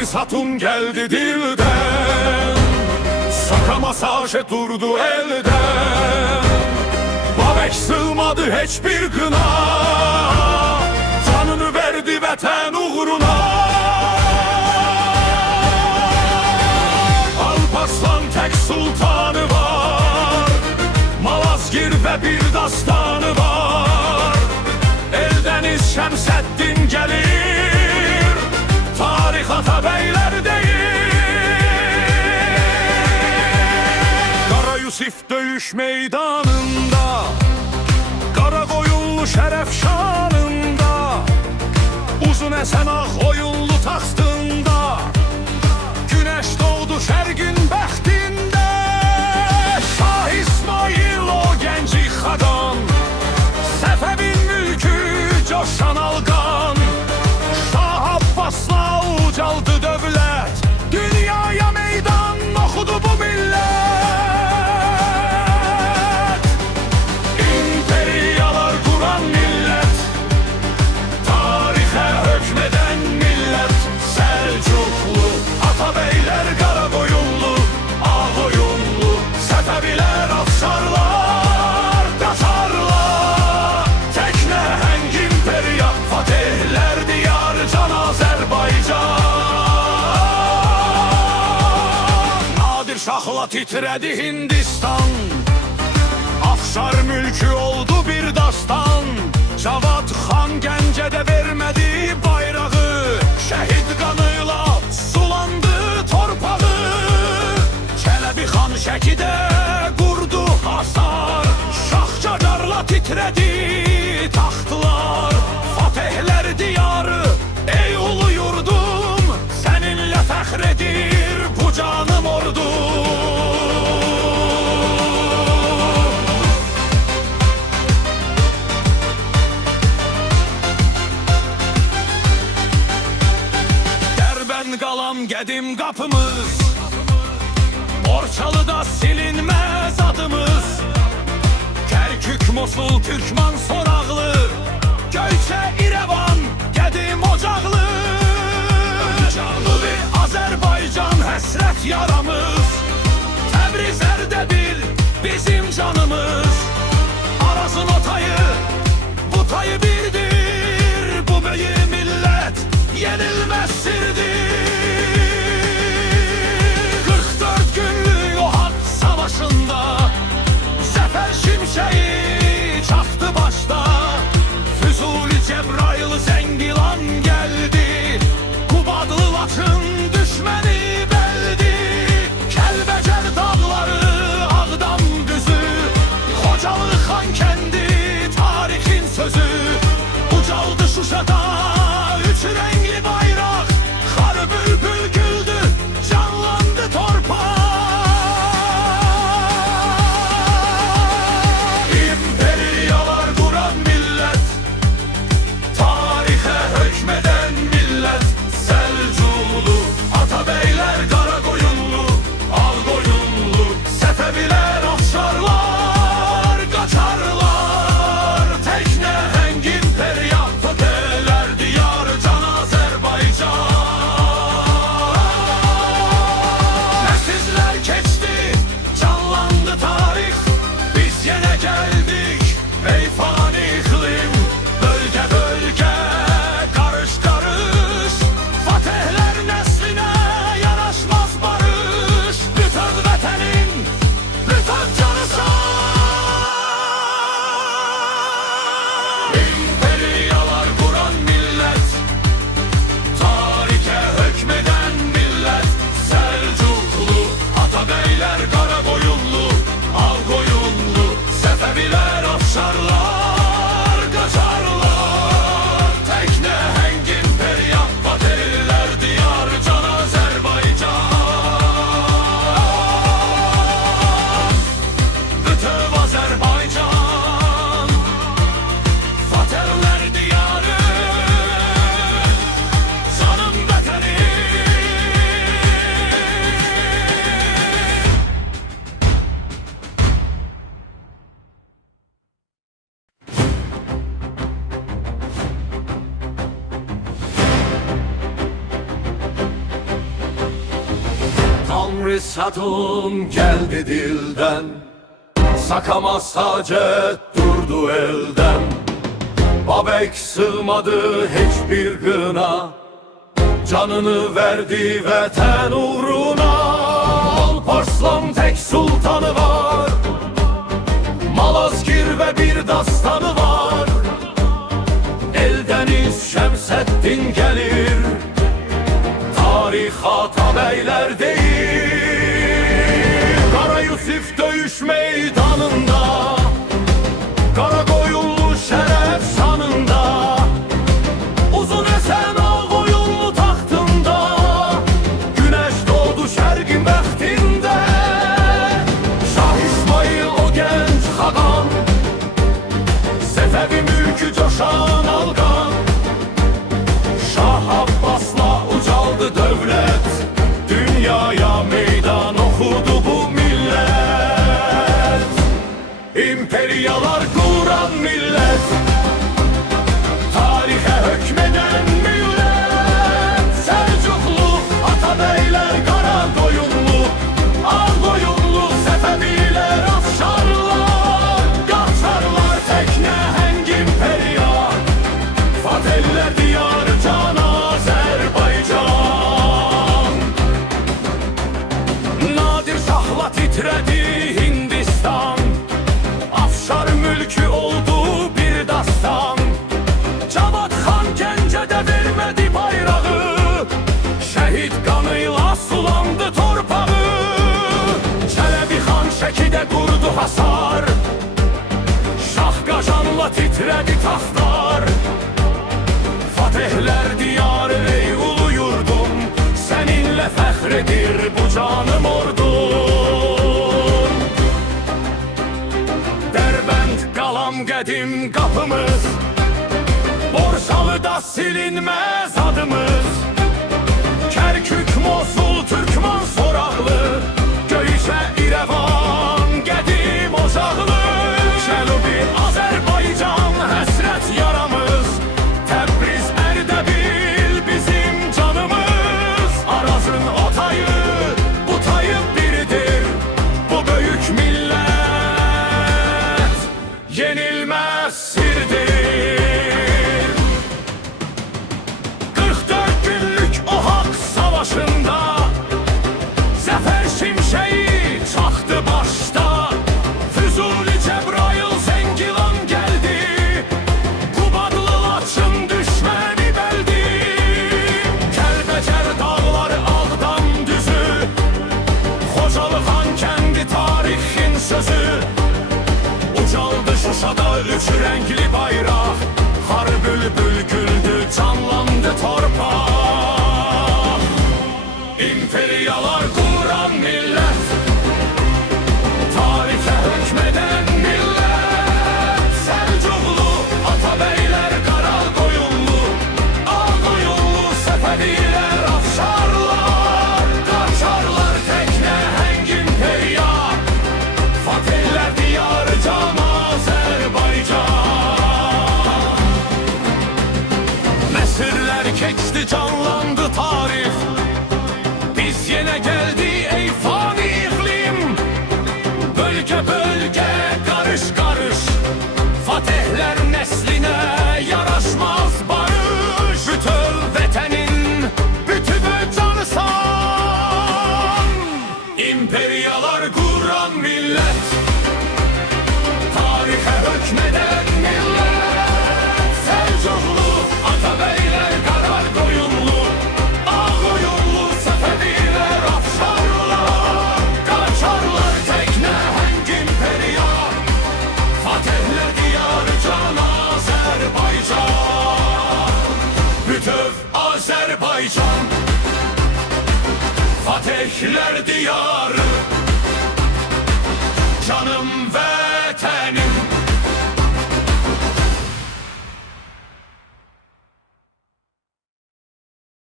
Paris Hatun geldi dilden, Sakama saşe durdu elden. Babek sığmadı hiçbir gına, canını verdi vətən uğruna. Alparslan tek sultanı var, Malazgirt ve bir dastanı var. Eldeniz Şəmsəddin gelir, tarix Atabeyler deyir. Qara Yusif döyüş meydanında, Qarakoyunlu şərəf şanında, Uzun Həsən Ağ oyunlu taxtında, Güneş doğdu şərqin bəxtində. Şah İsmail o genci xadan, Səfəvin mülkü coşan alqan. Şah Abbasla ucaldı dövlət, dünyaya meydan oxudu bu millət. İmperiyalar quran millət, tarixə hökmeden millət. Səlcuqlu, Atabeylər, Qarakoyunlu, Ağoyunlu, Səfəvilər, Afşarlar, Qacarlar. Tək nəhəng imperiya, Fatehlər diyarı, Can Azərbaycan. Nadir Şahla titrədi Hindistan, Afşar mülkü oldu bir dastan. Cavad Xan Gəncədə vermədi bayrağı, şəhid qanıyla sulandı torpağı. Çələbi Xan Şəkidə qurdu hasar, Şah Qacarla titrədi taxtlar. Fatehlər diyarı, ey ulu yurdum, səninlə fəxr edir bu canım ordum. Qalam qədim qapımız, Borçalıda silinməz adımız. Kərkük, Mosul, Türkman, Soraqlı, Göyçə, İrəvan, qədim ocaqlı. Cənubi Azərbaycan həsrət yaramız, Təbriz, Ərdəbil bizim canımız. Arazın o tayı, bu tayı birdir, bu böyük millət yenilməz sirdir. 44 günlük o haqq savaşında, Zəfər şimşəyi çaxdı başda. Füzuli, Cəbrayıl, Zəngilan gəldi, Qubadlı, Laçın düşməni bəldi. Kəlbəcər dağları, Ağdam düzü, Xocalı, Xankəndi tarixin sözü. Ucaldı Şuşada üç rəngli bayraq, Fırsadım geldi dilden, Sakamas Hacet durdu elden. Babek sığmadı hiçbir gına, canını verdi vətən uğruna. Alparslan tek sultanı var, Malazgirt ve bir dastanı var. Eldeniz Şemseddin gelir, tarix Atabeyler değil. Kara Yusif döyüş meydanında, Karakoyunlu şeref sanında, Uzun Esen Ağkoyunlu taxtında, Güneş doğdu şərqin bəxtində. Şah İsmail o genç xaqan, Səfəvi mülkü coşan alqan. Şah Abbas'la ucaldı devlet, dünyaya meydan okudu bu millet. İmperiyalar kuran millet, tarihe hükmeden millet. Selçuklu, Atabeyler, Karakoyunlu, Ağkoyunlu, Sefeviler, Afşarlar, Qaçarlar tekne heng imperiya, Fatehler diyarı can Azerbaycan. Nadir Şah'la titredi Hindistan, Afşar mülkü oldu bir dastan. Cavad Xan Gəncədə vermədi bayrağı, şəhid qanıyla sulandı torpağı. Çələbi Xan Şəkidə qurdu hasar, Şah Qajanla titrədi taxtlar. Fatehler diyarı ey ulu yurdum, seninle fəxredir bu canım ordum. Dərbənd qalam qədim qapımız, Borçalıda silinməz adımız. Kərkük, Mosul, Türkman soraqlı, Göyçə, İrəvan qədim ocaqlı. Cənubi Azərbaycan həsrət yaramız, Təbriz, Ərdəbil bizim canımız. Arazın o tayı, bu tayı biridir, bu böyük millet yenilmez sirdir. 44 günlük o hak savaşında, Zəfər şimşeği çaxdı başda. Füzuli, Cəbrayıl, Zəngilan gəldi, Qubadlı, Laçın düşməni bəldi. Kəlbəcər dağları, Ağdam düzü, Xocalı, Xankəndi tarixin sözü. Ucaldı Şuşada üç renkli bayraq, Xar bülbül güldü, canlandı torpaq. İmperiyalar kuran millet, tarihe hükmeden millet. Selçuklu, Atabeyler, Karakoyunlu, Ağkoyunlu, Sefeviler, Afşarlar, Qaçarlar tekne heng imperiya, Fatehler diyarı can Azerbaycan. Nesirler keçti, canlandı tarih, biz yine geldi ey fani iklim. Bölge bölge, karış karış, Fatehler nesline yaraşmaz barış. Bütöv vətənin, bütüvü canı san, İmperiyalar kuran millet, tarihe hükmeden millet. Selçuklu, Atabeyler, Karakoyunlu, Ağkoyunlu, Sefeviler, Afşarlar, Qaçarlar tekne heng imperiya, Fatehler diyarı can Azerbaycan. Bütöv Azerbaycan, Fatehler diyarı, canım vətənim.